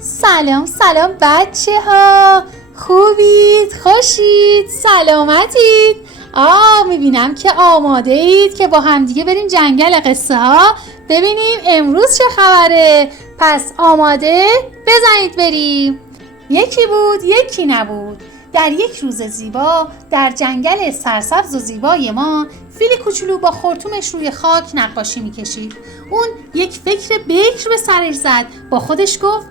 سلام بچه ها، خوبید؟ خوشید؟ سلامتید؟ میبینم که آماده اید که با همدیگه بریم جنگل قصه ها ببینیم امروز چه خبره. پس آماده؟ بزنید بریم. یکی بود یکی نبود. در یک روز زیبا در جنگل سرسبز و زیبای ما فیل کوچولو با خرطومش روی خاک نقاشی میکشید. اون یک فکر بکر به سرش زد. با خودش گفت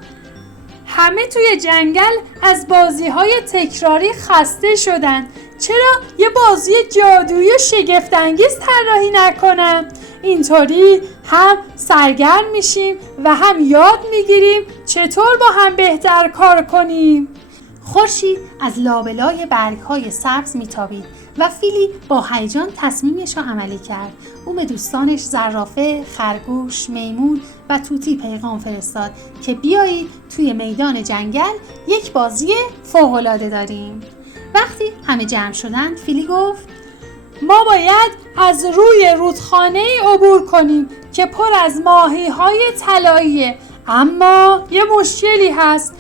همه توی جنگل از بازی‌های تکراری خسته شدن. چرا یه بازی جادویی و شگفت‌انگیز طراحی نکنم؟ اینطوری هم سرگرم میشیم و هم یاد میگیریم چطور با هم بهتر کار کنیم. خورشید از لابلای برگ‌های سبز میتابید و فیلی با هیجان تصمیمش را عملی کرد. او به دوستانش زرافه، خرگوش، میمون و توتی پیغام فرستاد که بیایید توی میدان جنگل یک بازی فوق‌العاده داریم. وقتی همه جمع شدند فیلی گفت ما باید از روی رودخانه‌ای عبور کنیم که پر از ماهی‌های طلاییه، اما یه مشکلی هست،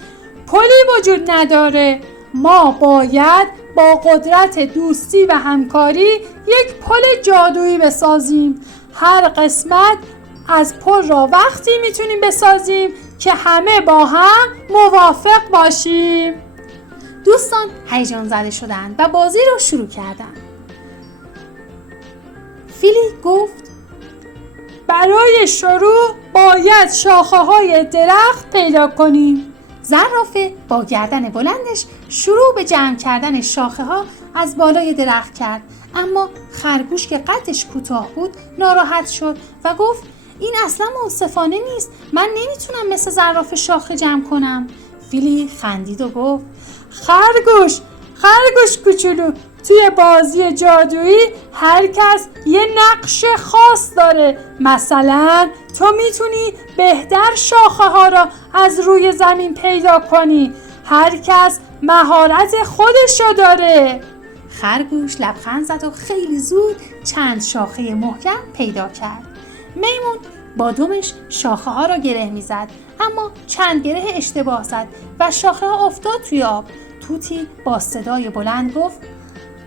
پلی وجود نداره. ما باید با قدرت دوستی و همکاری یک پل جادویی بسازیم. هر قسمت از پل را وقتی میتونیم بسازیم که همه با هم موافق باشیم. دوستان هیجان زده شدند و بازی رو شروع کردند. فیلی گفت برای شروع باید شاخه‌های درخت پیدا کنیم. زرافه با گردن بلندش شروع به جمع کردن شاخه‌ها از بالای درخت کرد، اما خرگوش که قدش کوتاه بود ناراحت شد و گفت این اصلا منصفانه نیست، من نمیتونم مثل زرافه شاخه جمع کنم. فیلی خندید و گفت خرگوش کوچولو، توی بازی جادویی هر کس یه نقش خاص داره. مثلا تو میتونی بهتر شاخه ها را از روی زمین پیدا کنی. هر کس مهارت خودشو داره. خرگوش لبخند زد و خیلی زود چند شاخه محکم پیدا کرد. میمون با دمش شاخه ها را گره میزد، اما چند گره اشتباه زد و شاخه ها افتاد توی آب. توتی با صدای بلند گفت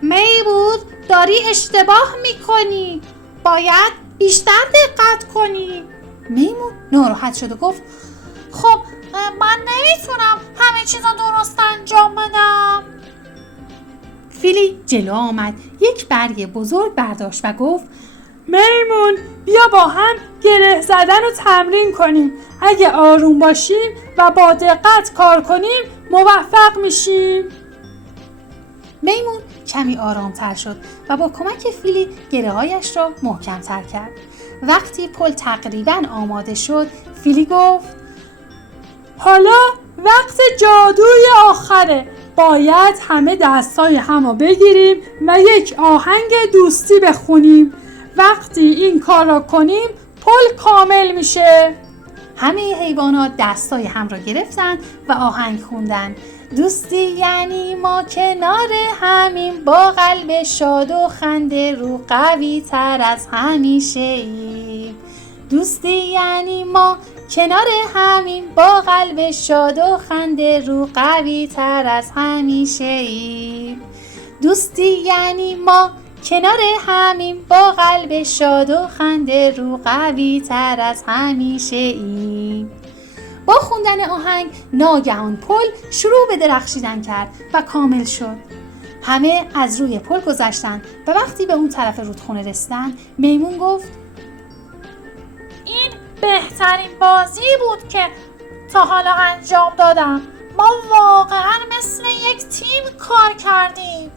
میمون داری اشتباه میکنی، باید بیشتر دقت کنی. میمون ناراحت شد و گفت خب من نمیتونم همه چیزا درست انجام بدم. فیلی جلو آمد، یک برگ بزرگ برداشت و گفت میمون بیا با هم گره زدن رو تمرین کنیم. اگه آروم باشیم و با دقت کار کنیم موفق میشیم. میمون کمی آرامتر شد و با کمک فیلی گره‌هایش را محکم‌تر کرد. وقتی پل تقریباً آماده شد فیلی گفت حالا وقت جادوی آخره. باید همه دستای همو بگیریم و یک آهنگ دوستی بخونیم. وقتی این کار را کنیم پل کامل میشه. همه حیوانات دستای هم را گرفتن و آهنگ خوندن. دوستی یعنی ما کنار همیم، با قلب شاد و خنده رو قوی تر از همیشه ایم. دوستی یعنی ما کنار همیم، با قلب شاد و خنده رو قوی تر از همیشه ایم. دوستی یعنی ما کنار همیم، با قلب شاد و خنده رو قوی تر از همیشه ایم. با خوندن آهنگ ناگهان پل شروع به درخشیدن کرد و کامل شد. همه از روی پل گذشتن و وقتی به اون طرف رودخونه رسیدن میمون گفت این بهترین بازی بود که تا حالا انجام دادم. ما واقعا مثل یک تیم کار کردیم.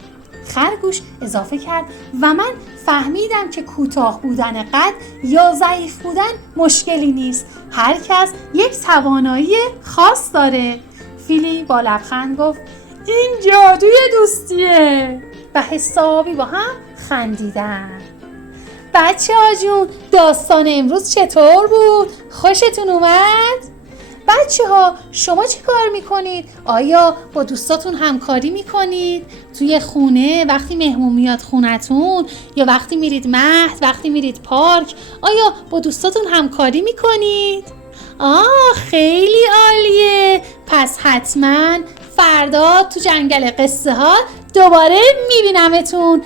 خرگوش اضافه کرد و من فهمیدم که کوتاه بودن قد یا ضعیف بودن مشکلی نیست. هر کس یک توانایی خاص داره. فیلی با لبخند گفت این جادوی دوستیه و حسابی با هم خندیدن. بچه ها جون، داستان امروز چطور بود؟ خوشتون اومد؟ بچه ها شما چی کار میکنید؟ آیا با دوستاتون همکاری میکنید؟ توی خونه وقتی مهمون میاد خونتون، یا وقتی میرید مهد، وقتی میرید پارک، آیا با دوستاتون همکاری میکنید؟ خیلی عالیه. پس حتما فردا تو جنگل قصه ها دوباره میبینمتون.